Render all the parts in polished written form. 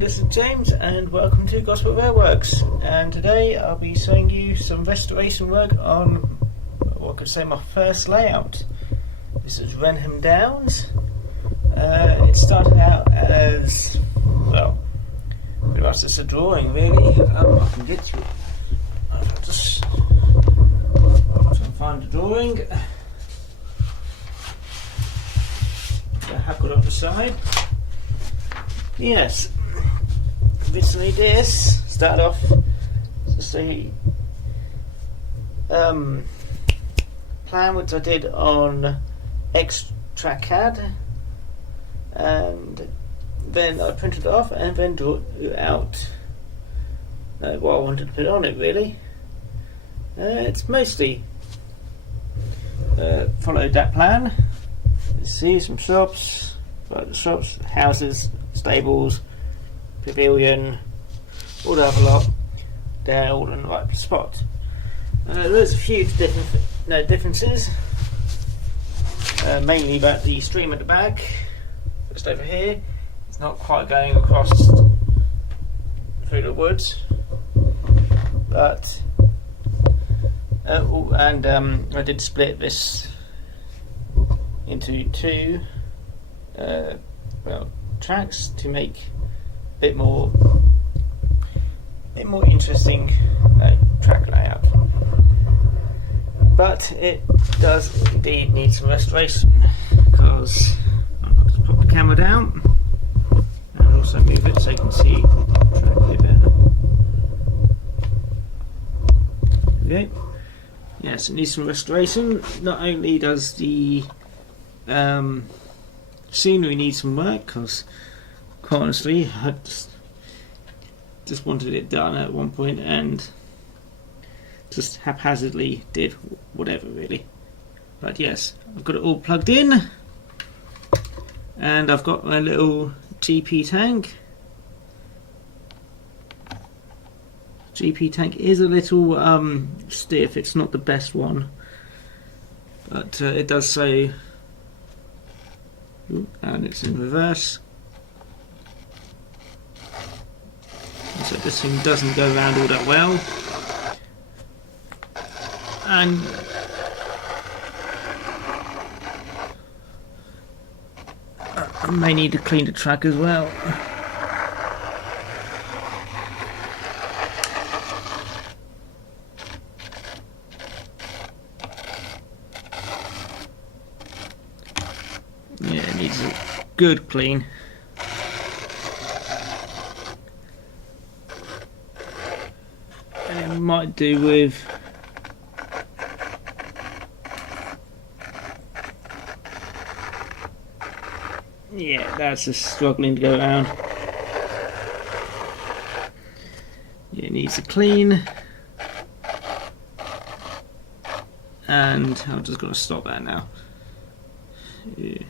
this is James and welcome to Gosport Railworks, and today I'll be showing you some restoration work on what I could say my first layout. This is Renham Downs. It started out as, well, pretty much just a drawing really. I can get to it. I'll just try and find the drawing. I have got up the side. Yes, originally this started off as a plan which I did on Extracad, and then I printed it off and then drew it out what I wanted to put on it really. It's mostly followed that plan. You see some shops, houses, stables, pavilion, all the other lot. They're all in the right spot. There's a few differences, mainly about the stream at the back, just over here. It's not quite going across through the woods, but I did split this into two tracks to make a bit more interesting track layout. But it does indeed need some restoration, because I'll just put the camera down and also move it so you can see the track a bit better. Okay. Yes, it needs some restoration. Not only does the scenery need some work, because quite honestly I just wanted it done at one point and just haphazardly did whatever really. But yes, I've got it all plugged in, and I've got my little GP tank. GP tank is a little stiff, it's not the best one, but it does say, and it's in reverse, so this thing doesn't go around all that well, and I may need to clean the track as well. Yeah, it needs a good clean. And it might do with that's just struggling to go around. Yeah, it needs a clean, and I'm just going to stop that now. Yeah.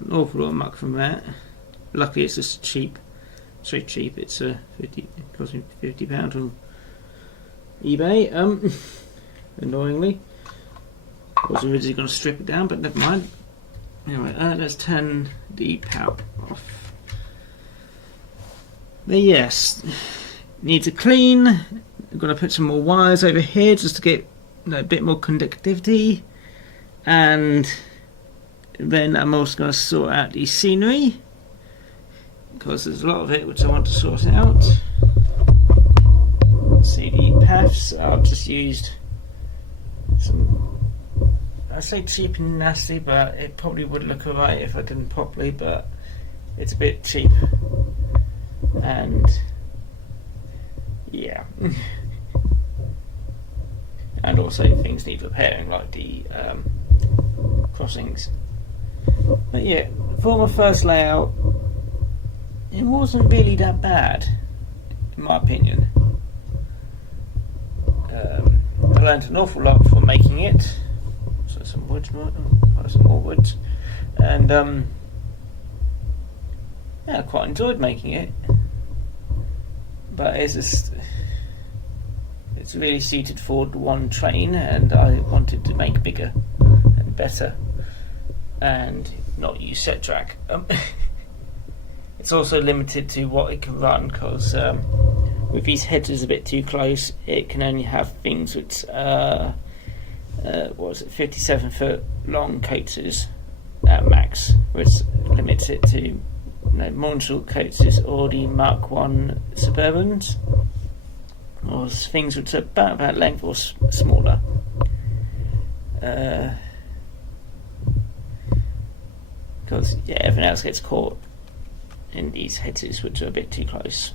An awful lot of muck from that. Luckily it's just cheap, so cheap. It's it cost me £50 on eBay. Annoyingly, I was originally going to strip it down, but never mind. Anyway, let's turn the power off. But yes, needs a clean. I'm going to put some more wires over here just to get a bit more conductivity, and then I'm also going to sort out the scenery, because there's a lot of it which I want to sort out. See the paths, I've just used some, I say cheap and nasty, but it probably would look alright if I did them properly, but it's a bit cheap, and yeah. And also things need repairing, like the crossings. But yeah, for my first layout, it wasn't really that bad, in my opinion. I learned an awful lot from making it. So some woods, some more woods, and yeah, I quite enjoyed making it. But it's really suited for the one train, and I wanted to make bigger and better, and not use set track. It's also limited to what it can run, because with these headers a bit too close, it can only have things which what was it, 57-foot long coaches at max, which limits it to more short coaches or the Mark 1 Suburbans, or things which are about that length or smaller. Because everything else gets caught in these headers which are a bit too close.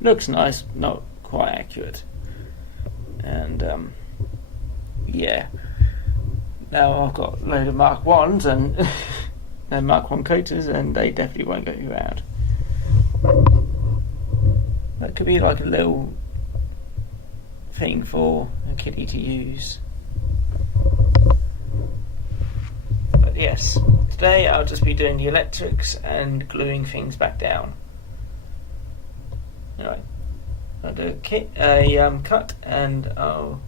Looks nice, not quite accurate. And now I've got a load of Mark 1s and they're Mark 1 coaters, and they definitely won't go around. That could be like a little thing for a kiddie to use. But yes, today I'll just be doing the electrics and gluing things back down. Alright, I'll do a cut, and I'll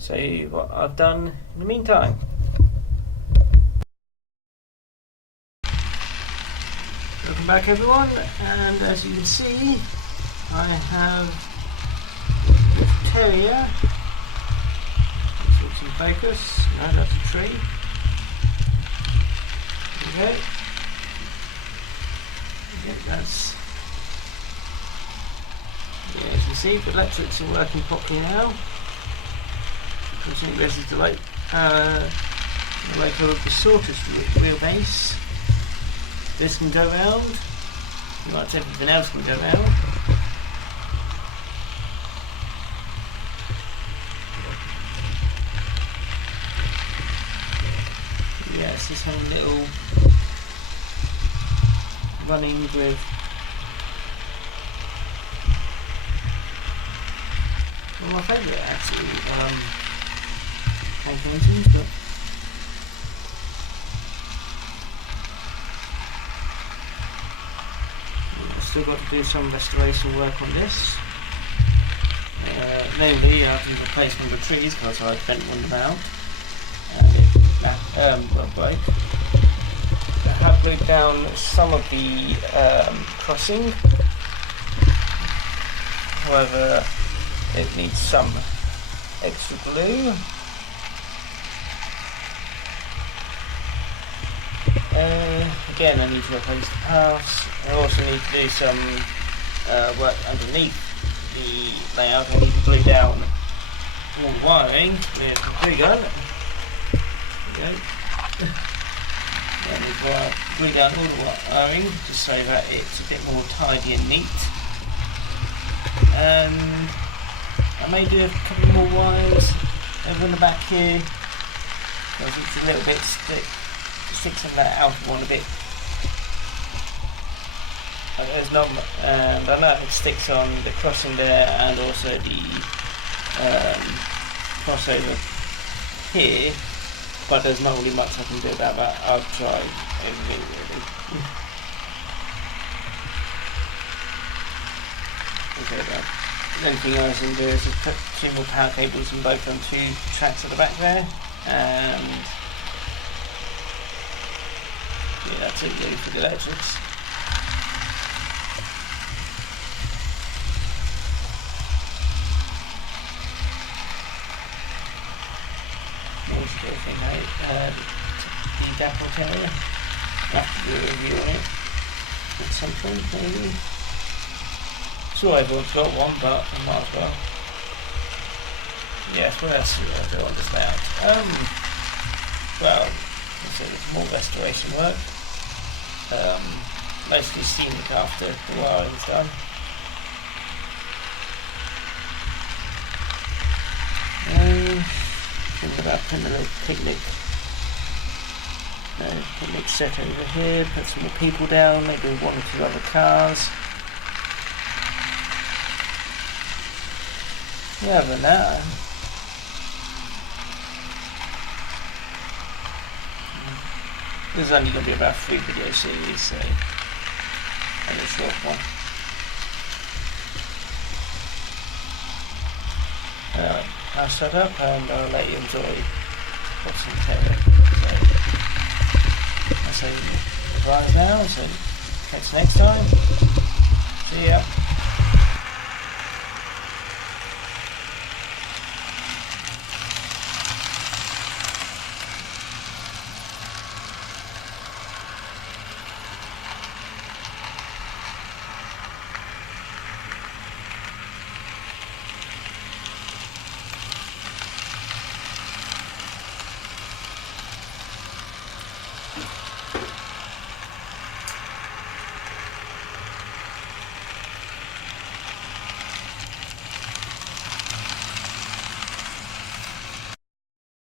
show you what I've done in the meantime. Welcome back, everyone, and as you can see, I have a terrier. Switch in focus. No, that's a tree. There we go. Okay, that's. Yeah, as you can see, the electrics are working properly now. Unfortunately, this is the local of the shortest wheelbase. This can go round, like everything else can go round. Yes, this whole little running with my favourite actually, engines, but I've still got to do some restoration work on this. Mainly I have to replace one of the trees because I bent one down and it broke. I have glued down some of the crossing, however it needs some extra glue. Again, I need to replace the paths. I also need to do some work underneath the layout. I need to glue down all the wiring with a glue gun. There we go. I need to glue down all the wiring just so that it's a bit more tidy and neat. And I may do a couple more wires over in the back here because it's a little bit sticks in that outer one a bit. There's not, and I know it sticks on the crossing there and also the crossover here, but there's not really much I can do about that. I'll try everything really. Okay, then. The only thing I can do is just put 2 more power cables and both on 2 tracks at the back there, and yeah, that's it really for the electrics. The dapple carrier. I'll have to do a review on it at some point, maybe. Sure, everyone's got one, but I might as well. Yes, what else do I do on this layout? Well, so there's more restoration work. Mostly scenic after the wiring's done. Think about putting a little picnic set over here, put some more people down, maybe 1 or 2 other cars. Yeah, other than that, there's only going to be about 3 video series, so and a short one. I'll shut up and I'll let you enjoy what's in Terra. So I say goodbye now, so Catch you next time. See ya.